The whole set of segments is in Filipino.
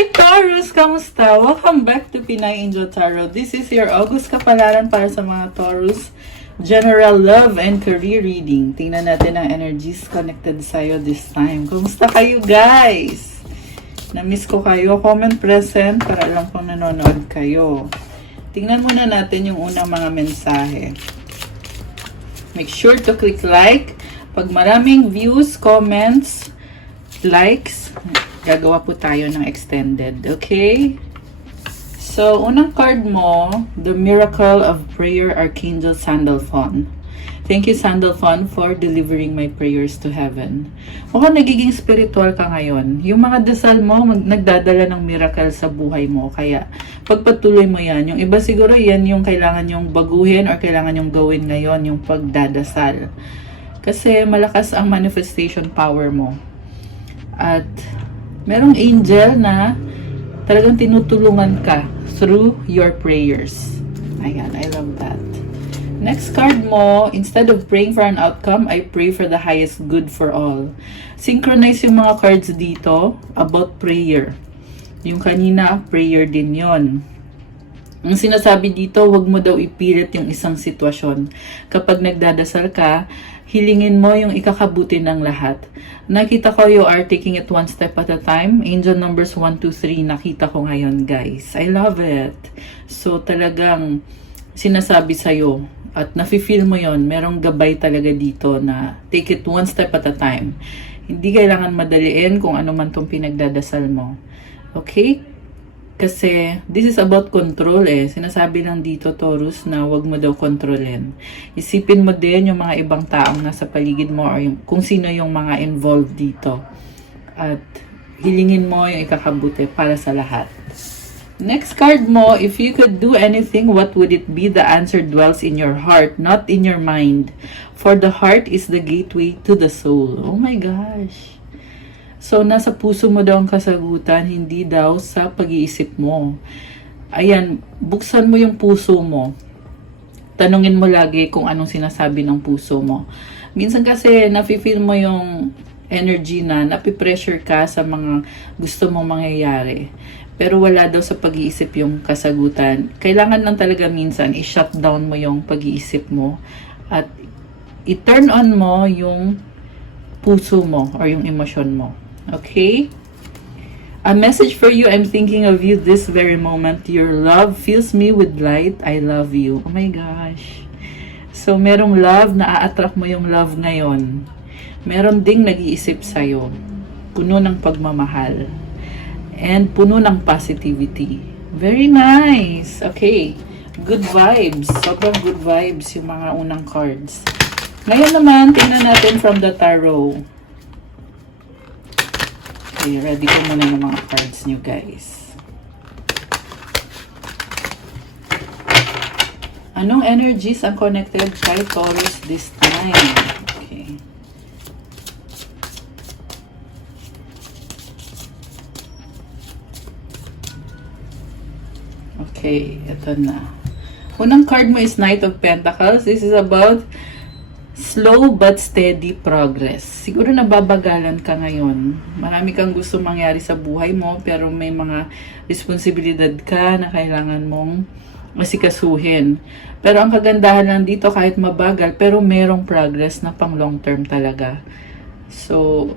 Hi Taurus! Kamusta? Welcome back to Pinay Angel Tarot. This is your August kapalaran para sa mga Taurus. General love and career reading. Tingnan natin ang energies connected sa'yo this time. Kamusta kayo guys? Na-miss ko kayo. Comment present para alam kung nanonood kayo. Tingnan muna natin yung unang mga mensahe. Make sure to click like. Pag maraming views, comments, likes, gagawa po tayo ng extended. Okay? So, unang card mo, The Miracle of Prayer, Archangel Sandalphon. Thank you, Sandalphon, for delivering my prayers to heaven. Mukhang nagiging spiritual ka ngayon. Yung mga dasal mo, nagdadala ng miracle sa buhay mo. Kaya, pagpatuloy mo yan. Yung iba siguro yan yung kailangan yung baguhin or kailangan yung gawin ngayon, yung pagdadasal. Kasi malakas ang manifestation power mo. At merong angel na talagang tinutulungan ka through your prayers. Ayan, I love that. Next card mo, instead of praying for an outcome, I pray for the highest good for all. Synchronize yung mga cards dito about prayer. Yung kanina, prayer din yon. Ang sinasabi dito, wag mo daw ipilit yung isang sitwasyon. Kapag nagdadasal ka, hilingin mo yung ikakabuti ng lahat. Nakita ko you are taking it one step at a time. Angel numbers 1, 2, 3 nakita ko ngayon guys. I love it. So talagang sinasabi sa'yo at nafe-feel mo yon. Merong gabay talaga dito na take it one step at a time. Hindi kailangan madaliin kung ano man tong pinagdadasal mo. Okay? Kasi, this is about control eh. Sinasabi lang dito, Taurus, na wag mo daw kontrolin. Isipin mo din yung mga ibang taong nasa paligid mo or yung, kung sino yung mga involved dito. At hilingin mo yung ikakabuti para sa lahat. Next card mo, if you could do anything, what would it be? The answer dwells in your heart, not in your mind. For the heart is the gateway to the soul. Oh my gosh. So, nasa puso mo daw ang kasagutan, hindi daw sa pag-iisip mo. Ayan, buksan mo yung puso mo. Tanungin mo lagi kung anong sinasabi ng puso mo. Minsan kasi, nafe-feel mo yung energy na napipressure ka sa mga gusto mong mangyayari. Pero wala daw sa pag-iisip yung kasagutan. Kailangan lang talaga minsan, i-shut down mo yung pag-iisip mo at i-turn on mo yung puso mo or yung emosyon mo. Okay? A message for you. I'm thinking of you this very moment. Your love fills me with light. I love you. Oh my gosh. So, merong love na a-attract mo yung love ngayon. Meron ding nag-iisip sa'yo. Puno ng pagmamahal. And puno ng positivity. Very nice. Okay. Good vibes. Sobrang good vibes yung mga unang cards. Ngayon naman, tingnan natin from the tarot. Okay, ready ko muna ng mga cards nyo, guys. Anong energies ang connected kay Taurus this time? Okay. Okay, ito na. Unang card mo is Knight of Pentacles. This is about slow but steady progress. Siguro nababagalan ka ngayon. Marami kang gusto mangyari sa buhay mo, pero may mga responsibilidad ka na kailangan mong asikasuhin. Pero ang kagandahan lang dito, kahit mabagal, pero merong progress na pang long term talaga. So,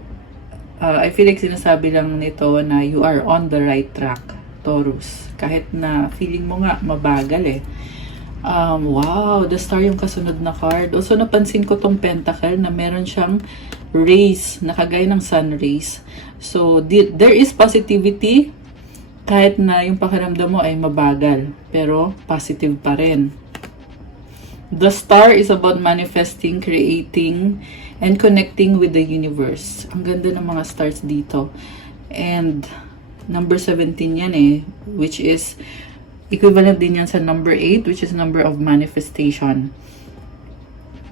I feel like sinasabi lang nito na you are on the right track, Taurus. Kahit na feeling mo nga mabagal eh. Wow, the star yung kasunod na card. Also, napansin ko tong pentacle na meron siyang rays, nakagaya ng sun rays. So, there is positivity kahit na yung pakiramdam mo ay mabagal. Pero, positive pa rin. The star is about manifesting, creating, and connecting with the universe. Ang ganda ng mga stars dito. And, number 17 yan eh, which is equivalent din yan sa number 8, which is number of manifestation.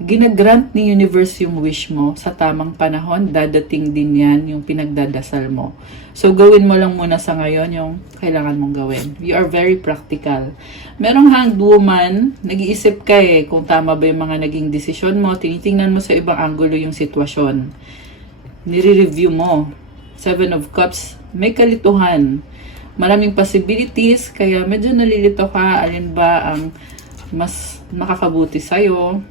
Ginagrant ni universe yung wish mo sa tamang panahon, dadating din yan yung pinagdadasal mo. So, gawin mo lang muna sa ngayon yung kailangan mong gawin. You are very practical. Merong hanged woman, nag-iisip ka eh kung tama ba yung mga naging desisyon mo, tinitingnan mo sa ibang anggulo yung sitwasyon. Nire-review mo. 7 of Cups, may kalituhan. Maraming possibilities, kaya medyo nalilito ka, alin ba ang mas makakabuti sa'yo.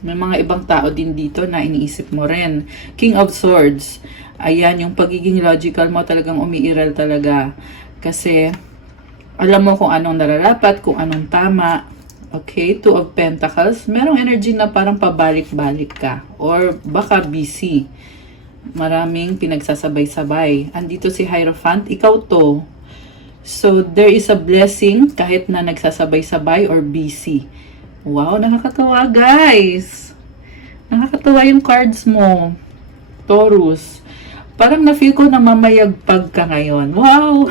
May mga ibang tao din dito na iniisip mo rin. King of Swords. Ayan, yung pagiging logical mo talagang umiiral talaga. Kasi, alam mo kung anong nararapat, kung anong tama. Okay, Two of Pentacles. Merong energy na parang pabalik-balik ka. Or baka busy. Maraming pinagsasabay-sabay. Andito si Hierophant, ikaw to. So, there is a blessing kahit na nagsasabay-sabay or busy. Wow, nakakatawa guys. Nakakatawa yung cards mo. Taurus. Parang na-feel ko na mamayagpag ka ngayon. Wow!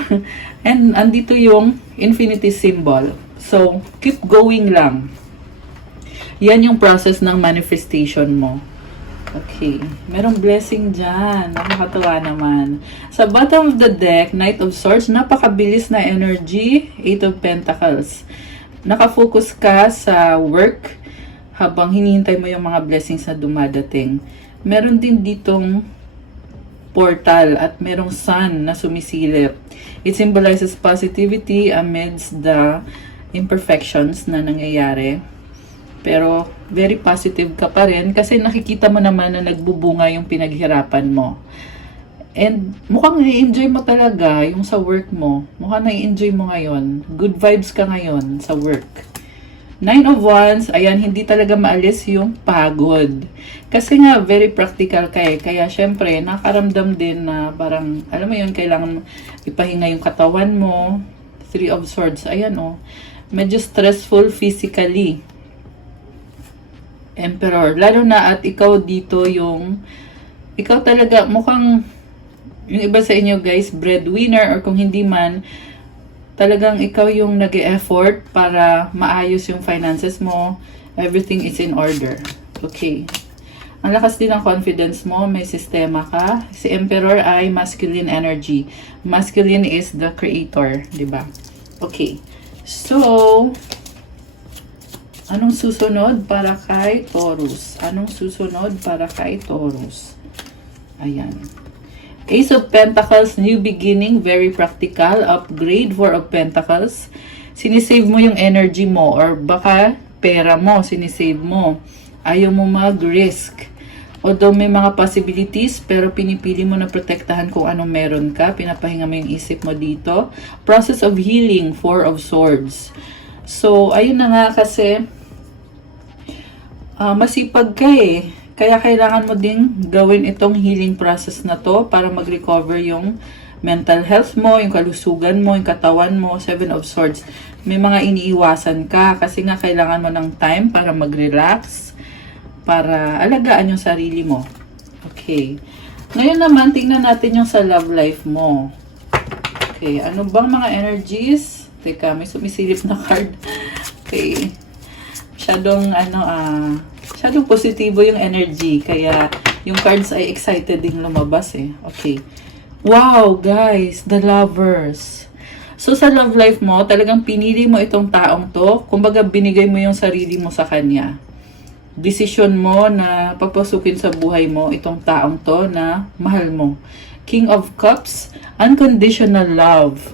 And andito yung infinity symbol. So, keep going lang. Yan yung process ng manifestation mo. Okay. Merong blessing dyan. Nakakatawa naman. Sa bottom of the deck, Knight of Swords, napakabilis na energy. Eight of Pentacles. Nakafocus ka sa work habang hinihintay mo yung mga blessings na dumadating. Meron din ditong portal at merong sun na sumisilip. It symbolizes positivity amidst the imperfections na nangyayari. Pero very positive ka pa rin kasi nakikita mo naman na nagbubunga yung pinaghirapan mo. And mukhang na-enjoy mo talaga yung sa work mo. Mukhang na-enjoy mo ngayon. Good vibes ka ngayon sa work. Nine of Wands, ayan, hindi talaga maalis yung pagod. Kasi nga, very practical ka eh. Kaya syempre, nakaramdam din na parang, alam mo yun, kailangan ipahinga yung katawan mo. Three of Swords, ayan oh. Medyo stressful physically. Emperor. Lalo na at ikaw dito yung, ikaw talaga mukhang, yung iba sa inyo guys, breadwinner or kung hindi man, talagang ikaw yung nag-e-effort para maayos yung finances mo. Everything is in order. Okay. Ang lakas din ng confidence mo, may sistema ka. Si Emperor ay masculine energy. Masculine is the creator, di ba? Okay. So, anong susunod para kay Taurus? Anong susunod para kay Taurus? Ayan. Ace of Pentacles, new beginning, very practical, upgrade, Four of Pentacles. Sinisave mo yung energy mo or baka pera mo, sinisave mo. Ayaw mo mag-risk. Although may mga possibilities, pero pinipili mo na protektahan kung anong meron ka. Pinapahinga mo yung isip mo dito. Process of healing, Four of Swords. So, ayun na nga kasi, masipag ka eh. Kaya kailangan mo ding gawin itong healing process na to para mag-recover yung mental health mo, yung kalusugan mo, yung katawan mo. Seven of Swords. May mga iniiwasan ka kasi nga kailangan mo ng time para mag-relax, para alagaan yung sarili mo. Okay. Ngayon naman, tingnan natin yung sa love life mo. Okay. Ano bang mga energies? Teka, may sumisilip na card. Okay. Masyadong positibo yung energy. Kaya, yung cards ay excited ding lumabas eh. Okay. Wow, guys. The Lovers. So, sa love life mo, talagang pinili mo itong taong to. Kumbaga, binigay mo yung sarili mo sa kanya. Desisyon mo na papasukin sa buhay mo itong taong to na mahal mo. King of Cups, unconditional love.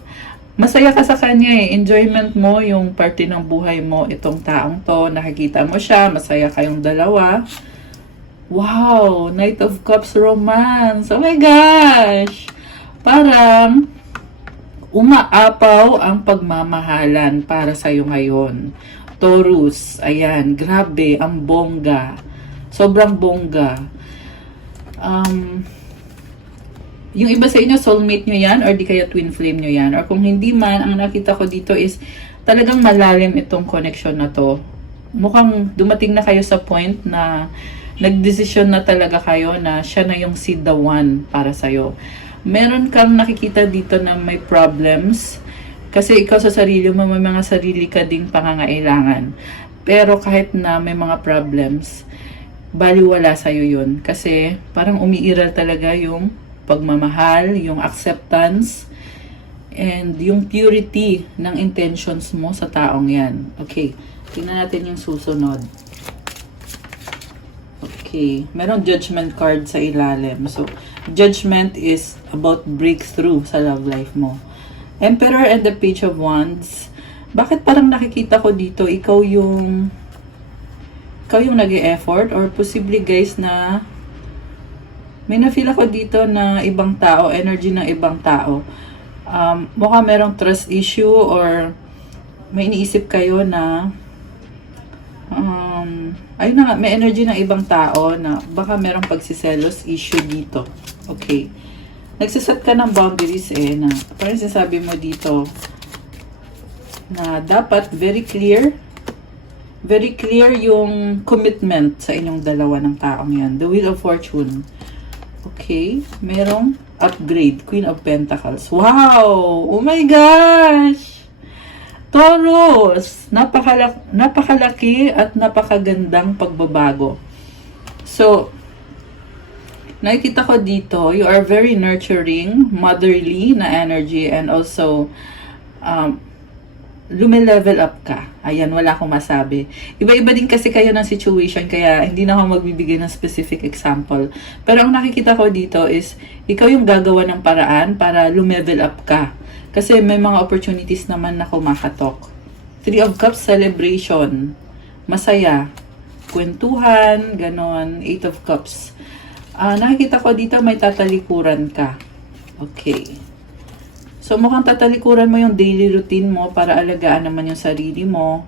Masaya ka sa kanya eh. Enjoyment mo yung parte ng buhay mo. Itong taong to, nakikita mo siya, masaya kayong dalawa. Wow! Knight of Cups romance. Oh my gosh! Parang umaapaw ang pagmamahalan para sa'yo ngayon. Taurus, ayan, grabe, ang bongga. Sobrang bongga. Yung iba sa inyo, soulmate nyo yan, or di kaya twin flame nyo yan. Or kung hindi man, ang nakita ko dito is, talagang malalim itong connection na to. Mukhang dumating na kayo sa point na, nagdesisyon na talaga kayo na siya na yung si the one para sa'yo. Meron kang nakikita dito na may problems, kasi ikaw sa sarili mo, may mga sarili ka ding pangangailangan. Pero kahit na may mga problems, baliwala sa'yo yun. Kasi parang umiiral talaga yung pagmamahal, yung acceptance, and yung purity ng intentions mo sa taong yan. Okay, tingnan natin yung susunod. Okay, merong judgment card sa ilalim. So, judgment is about breakthrough sa love life mo. Emperor and the Page of Wands. Bakit parang nakikita ko dito, ikaw yung nag-e-effort, or possibly guys na may na-feel ako dito na ibang tao, energy ng ibang tao. Mukha merong trust issue, or may iniisip kayo na ayun na nga, may energy ng ibang tao na baka merong pagsiselos issue dito. Okay. Nagsaset ka ng boundaries na parang sinasabi mo dito na dapat very clear yung commitment sa inyong dalawa ng taong yan. The Wheel of Fortune. Okay. Merong upgrade. Queen of Pentacles. Wow! Oh my gosh! Taurus! Napakalaki at napakagandang pagbabago. So, nakikita ko dito, you are very nurturing, motherly na energy, and also, lume-level up ka. Ayan, wala akong masabi. Iba-iba din kasi kayo ng situation, kaya hindi na ako magbibigay ng specific example. Pero ang nakikita ko dito is, ikaw yung gagawa ng paraan para lume-level up ka. Kasi may mga opportunities naman na kumakatok. 3 of Cups, celebration. Masaya. Kwentuhan, ganon. 8 of Cups. Nakikita ko dito may tatalikuran ka. Okay. So, mukhang tatalikuran mo yung daily routine mo para alagaan naman yung sarili mo.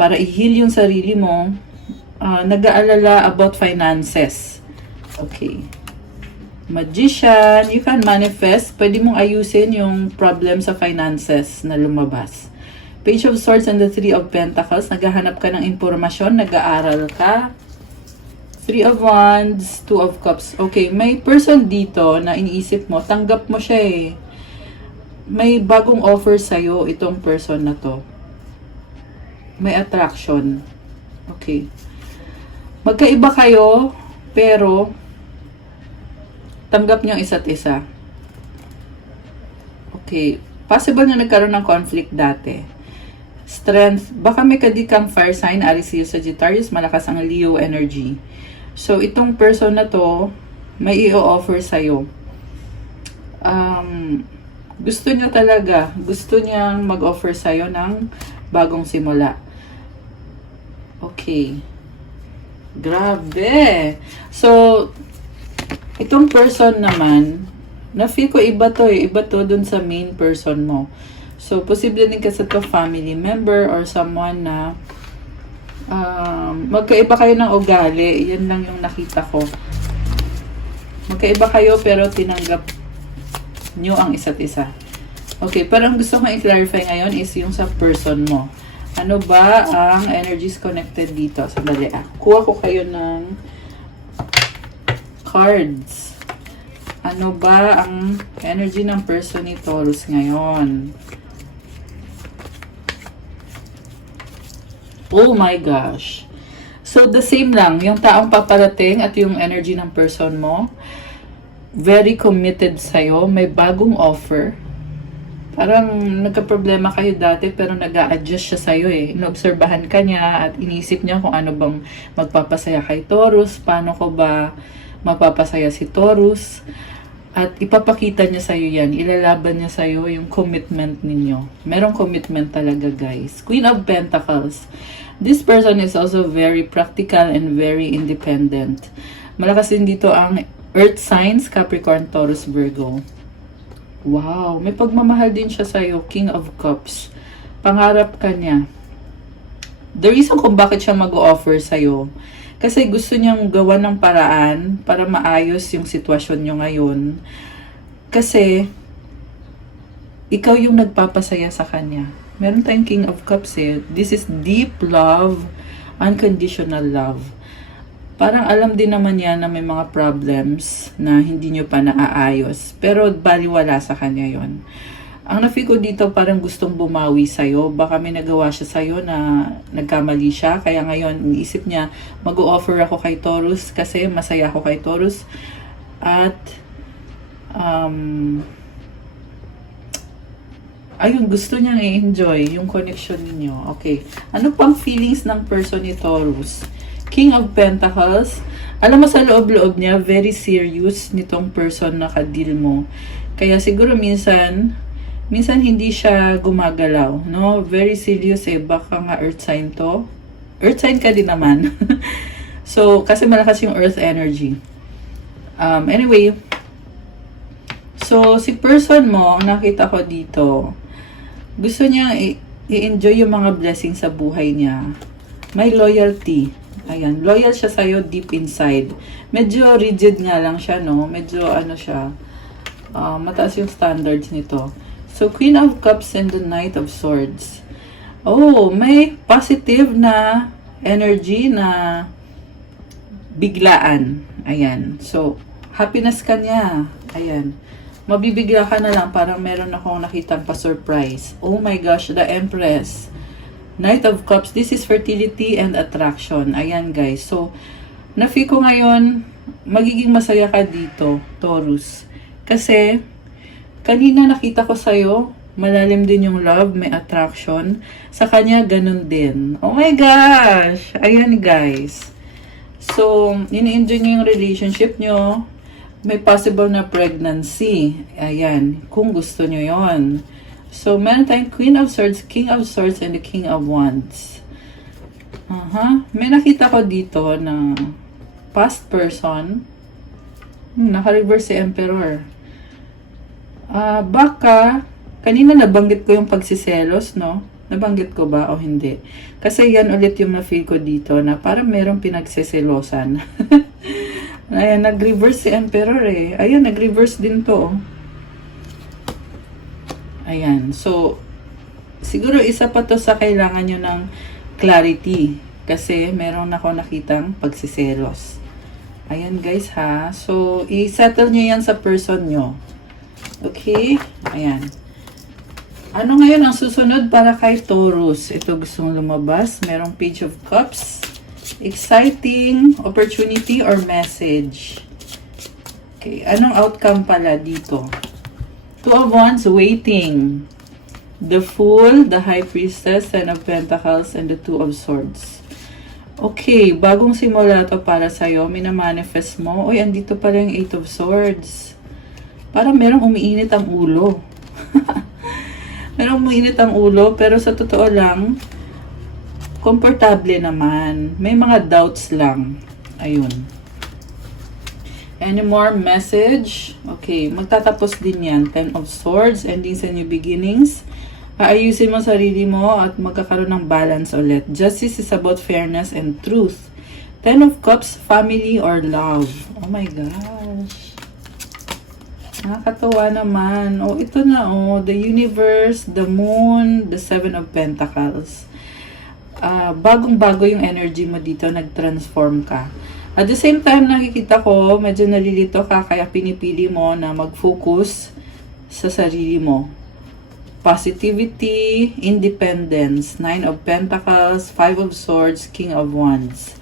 Para i-heal yung sarili mo. Nag-aalala about finances. Okay. Magician, you can manifest. Pwede mong ayusin yung problem sa finances na lumabas. Page of Swords and the 3 of Pentacles. Naghahanap ka ng impormasyon, nag-aaral ka. 3 of Wands, 2 of Cups. Okay, may person dito na iniisip mo, tanggap mo siya May bagong offer sa'yo itong person na to. May attraction. Okay. Magkaiba kayo, pero tanggap niyo isa't isa. Okay. Possible na nagkaroon ng conflict dati. Strength. Baka may kadikang fire sign, Aries, Leo, Sagittarius, malakas ang Leo energy. So, itong person na to, may i-offer sa'yo. Gusto niya talaga. Gusto niyang mag-offer sa'yo ng bagong simula. Okay. Grabe. So, itong person naman, na-feel ko iba to Iba to dun sa main person mo. So, posible din kasi to family member or someone na magkaiba kayo ng ugali. Yan lang yung nakita ko. Magkaiba kayo pero tinanggap nyo ang isa't isa. Okay, pero ang gusto kong i-clarify ngayon is yung sa person mo. Ano ba ang energies connected dito? Sandali kuha ko kayo ng cards. Ano ba ang energy ng person ni Taurus ngayon? Oh my gosh. So, the same lang. Yung taong paparating at yung energy ng person mo, very committed sa'yo. May bagong offer. Parang nagka-problema kayo dati pero nag-a-adjust siya sa'yo Inoobserbahan ka niya at inisip niya kung ano bang magpapasaya kay Taurus. Paano ko ba mapapasaya si Taurus? At ipapakita niya sa'yo yan. Ilalaban niya sa'yo yung commitment ninyo. Merong commitment talaga, guys. Queen of Pentacles. This person is also very practical and very independent. Malakas din dito ang Earth signs, Capricorn, Taurus, Virgo. Wow, may pagmamahal din siya sa'yo, King of Cups. Pangarap ka niya. The reason kung bakit siya mag-offer sa'yo, kasi gusto niyang gawa ng paraan para maayos yung sitwasyon niyo ngayon. Kasi, ikaw yung nagpapasaya sa kanya. Meron tayong King of Cups This is deep love, unconditional love. Parang alam din naman yan na may mga problems na hindi nyo pa naaayos. Pero baliwala sa kanya yon. Ang na-feel ko dito parang gustong bumawi sa'yo. Baka may nagawa siya sa'yo na nagkamali siya. Kaya ngayon, iniisip niya, mag-o-offer ako kay Taurus kasi masaya ako kay Taurus. At, ayun, gusto niyang i-enjoy yung connection ninyo. Okay. Ano pang feelings ng person ni Taurus? King of Pentacles. Alam mo sa loob-loob niya, very serious nitong person na ka-deal mo. Kaya siguro minsan, minsan hindi siya gumagalaw, no? Very serious eh, baka nga earth sign to. Earth sign ka din naman. So, kasi malakas yung earth energy. Anyway, so si person mo, nakita ko dito, gusto niya i-enjoy yung mga blessings sa buhay niya. May loyalty. Ayan, loyal siya sa'yo deep inside. Medyo rigid nga lang siya, no? Medyo ano siya, mataas yung standards nito. So, Queen of Cups and the Knight of Swords. Oh, may positive na energy na biglaan. Ayan. So, happiness ka niya. Ayan. Mabibigla ka na lang, parang meron akong nakitang pa-surprise. Oh my gosh, the Empress. Knight of Cups, this is fertility and attraction. Ayan guys. So, na-feel ko ngayon, magiging masaya ka dito, Taurus. Kasi, kanina nakita ko sa'yo, malalim din yung love, may attraction. Sa kanya, ganun din. Oh my gosh! Ayan guys. So, ini-enjoy niyo yung relationship nyo. May possible na pregnancy. Ayan, kung gusto nyo yon. So, meron tayong Queen of Swords, King of Swords, and the King of Wands. May nakita ko dito na past person. Naka-reverse si Emperor. Baka, kanina nabanggit ko yung pagsiselos, no? Nabanggit ko ba o hindi? Kasi yan ulit yung na-feel ko dito na parang merong pinagsiselosan. Ayan, nag-reverse si Emperor eh. Ayan, nag-reverse din to. Ayan, so, siguro isa pa to sa kailangan nyo ng clarity. Kasi meron ako nakitang pagsiselos. Ayan guys ha. So, i-settle nyo yan sa person nyo. Okay? Ayan. Ano ngayon ang susunod para kay Taurus? Ito gustong lumabas. Merong Page of Cups. Exciting opportunity or message. Okay. Anong outcome pala dito? Two of Wands, waiting. The Fool, the High Priestess, Ten of Pentacles, and the Two of Swords. Okay. Bagong simula to para sa'yo. Minamanifest mo. Uy, andito pala yung Eight of Swords. Parang merong umiinit ang ulo. Merong umiinit ang ulo, pero sa totoo lang, komportable naman. May mga doubts lang. Ayun. Any more message? Okay, magtatapos din yan. Ten of Swords, endings and new beginnings. Aayusin mo sarili mo at magkakaroon ng balance ulit. Justice is about fairness and truth. Ten of Cups, family or love. Oh my gosh. Nakakatawa naman. Oh, ito na oh. The universe, the moon, the Seven of Pentacles. Bagong-bago yung energy mo dito. Nag-transform ka. At the same time, nakikita ko, medyo nalilito ka, kaya pinipili mo na mag-focus sa sarili mo. Positivity, independence, Nine of Pentacles, Five of Swords, King of Wands.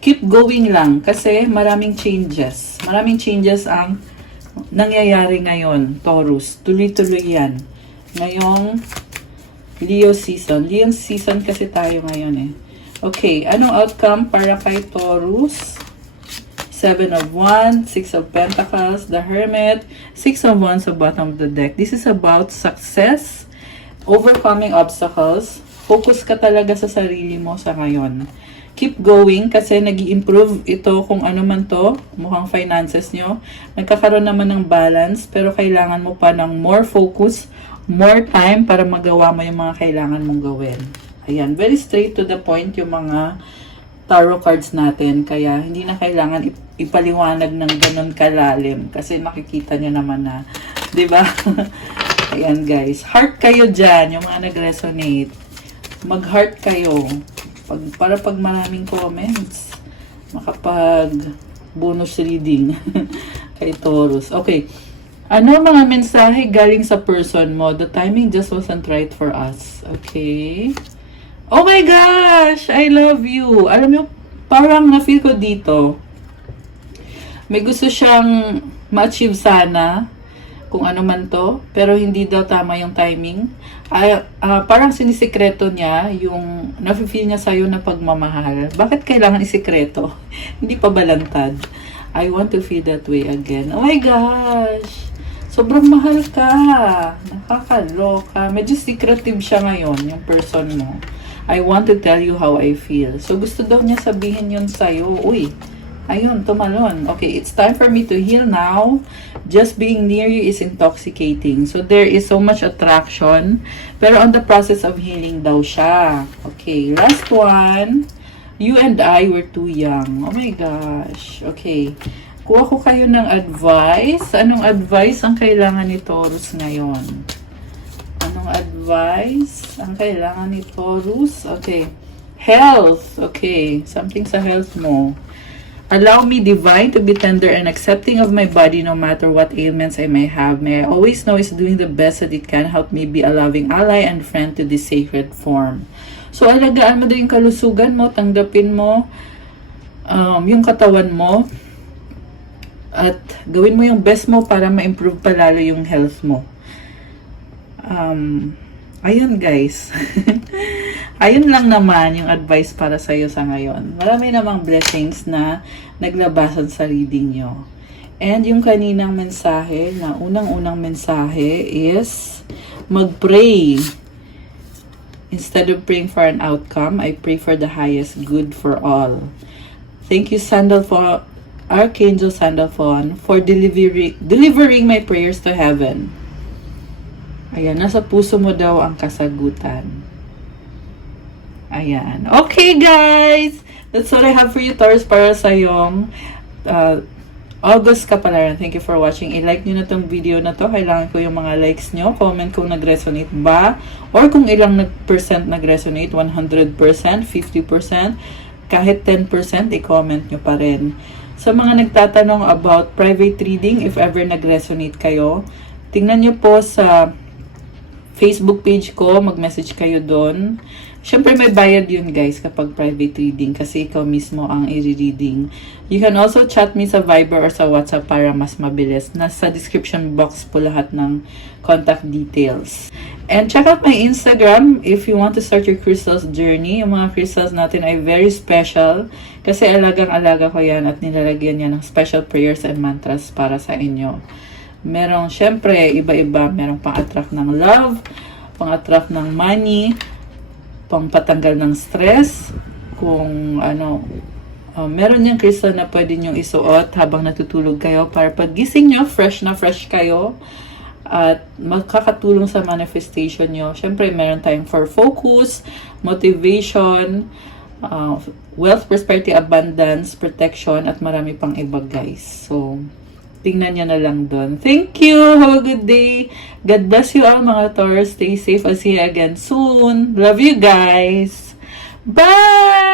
Keep going lang kasi maraming changes. Maraming changes ang nangyayari ngayon, Taurus. Tuloy-tuloy yan. Ngayong Leo season. Leo season kasi tayo ngayon eh. Okay, anong outcome para kay Taurus? Seven of Wands, Six of Pentacles, the Hermit, Six of Wands sa bottom of the deck. This is about success, overcoming obstacles. Focus ka talaga sa sarili mo sa ngayon. Keep going kasi nag-i-improve ito kung ano man to, mukhang finances nyo. Nagkakaroon naman ng balance pero kailangan mo pa ng more focus, more time para magawa mo yung mga kailangan mong gawin. Ayan, very straight to the point yung mga tarot cards natin. Kaya hindi na kailangan ipaliwanag ng ganun kalalim kasi makikita nyo naman na, di ba? Ayan guys, heart kayo dyan, yung mga nag-resonate. Mag-heart kayo. Para pag maraming comments, makapag bonus reading kay Taurus. Okay. Ano mga mensahe galing sa person mo? The timing just wasn't right for us. Okay. Oh my gosh! I love you. Alam mo, parang na-feel ko dito. May gusto siyang ma-achieve sana kung ano man to, pero hindi daw tama yung timing. Parang sinisikreto niya yung nafe-feel niya sa'yo na pagmamahal. Bakit kailangan isikreto? Hindi pa balantad. I want to feel that way again. Oh my gosh! So, Sobrang mahal ka. Nakakaloka. Medyo secretive siya ngayon, yung person mo. I want to tell you how I feel. So, gusto daw niya sabihin yun sa'yo. Uy, ayun, tumalon. Okay, it's time for me to heal now. Just being near you is intoxicating. So, there is so much attraction. Pero on the process of healing daw siya. Okay, last one. You and I were too young. Oh my gosh. Okay. Kuha ko kayo ng advice. Anong advice ang kailangan ni Taurus ngayon? Anong advice ang kailangan ni Taurus? Okay. Health. Okay. Something sa health mo. Allow me, divine, to be tender and accepting of my body no matter what ailments I may have. May I always know is doing the best that it can. Help me be a loving ally and friend to this sacred form. So, alagaan mo din yung kalusugan mo, tanggapin mo yung katawan mo, at gawin mo yung best mo para ma-improve palalo yung health mo. Ayun guys. Ayun lang naman yung advice para sa'yo sa ngayon. Marami namang blessings na naglabasan sa reading nyo. And yung kaninang mensahe, na unang-unang mensahe is mag-pray. Instead of praying for an outcome, I pray for the highest good for all. Thank you, Archangel Sandalphon, for delivering my prayers to heaven. Ayan, nasa puso mo daw ang kasagutan. Ayan. Okay, guys! That's all I have for you, Taurus, para sa yung August Kapalaran. Thank you for watching. I-like nyo na tong video na to. Kailangan ko yung mga likes nyo. Comment kung nag-resonate ba. Or kung ilang percent nag-resonate. 100%, 50%. Kahit 10%, i-comment nyo pa rin. Sa mga nagtatanong about private reading, if ever nag-resonate kayo, tingnan nyo po sa Facebook page ko. Mag-message kayo doon. Siyempre may bayad yun guys kapag private reading kasi ikaw mismo ang i-reading. You can also chat me sa Viber or sa WhatsApp para mas mabilis. Nasa description box po lahat ng contact details. And check out my Instagram if you want to start your crystals journey. Yung mga crystals natin ay very special kasi alagang-alaga ko yan at nilalagyan yan ng special prayers and mantras para sa inyo. Merong syempre iba-iba. Merong pang-attract ng love, pang-attract ng money, pangpatanggal ng stress, kung ano, meron yung crystal na pwede nyong isuot habang natutulog kayo para paggising nyo, fresh na fresh kayo at makakatulong sa manifestation nyo. Siyempre, meron tayong for focus, motivation, wealth, prosperity, abundance, protection, at marami pang iba guys. So, tingnan nyo na lang doon. Thank you! Have a good day! God bless you all mga Taurus. Stay safe. I'll see you again soon. Love you guys! Bye!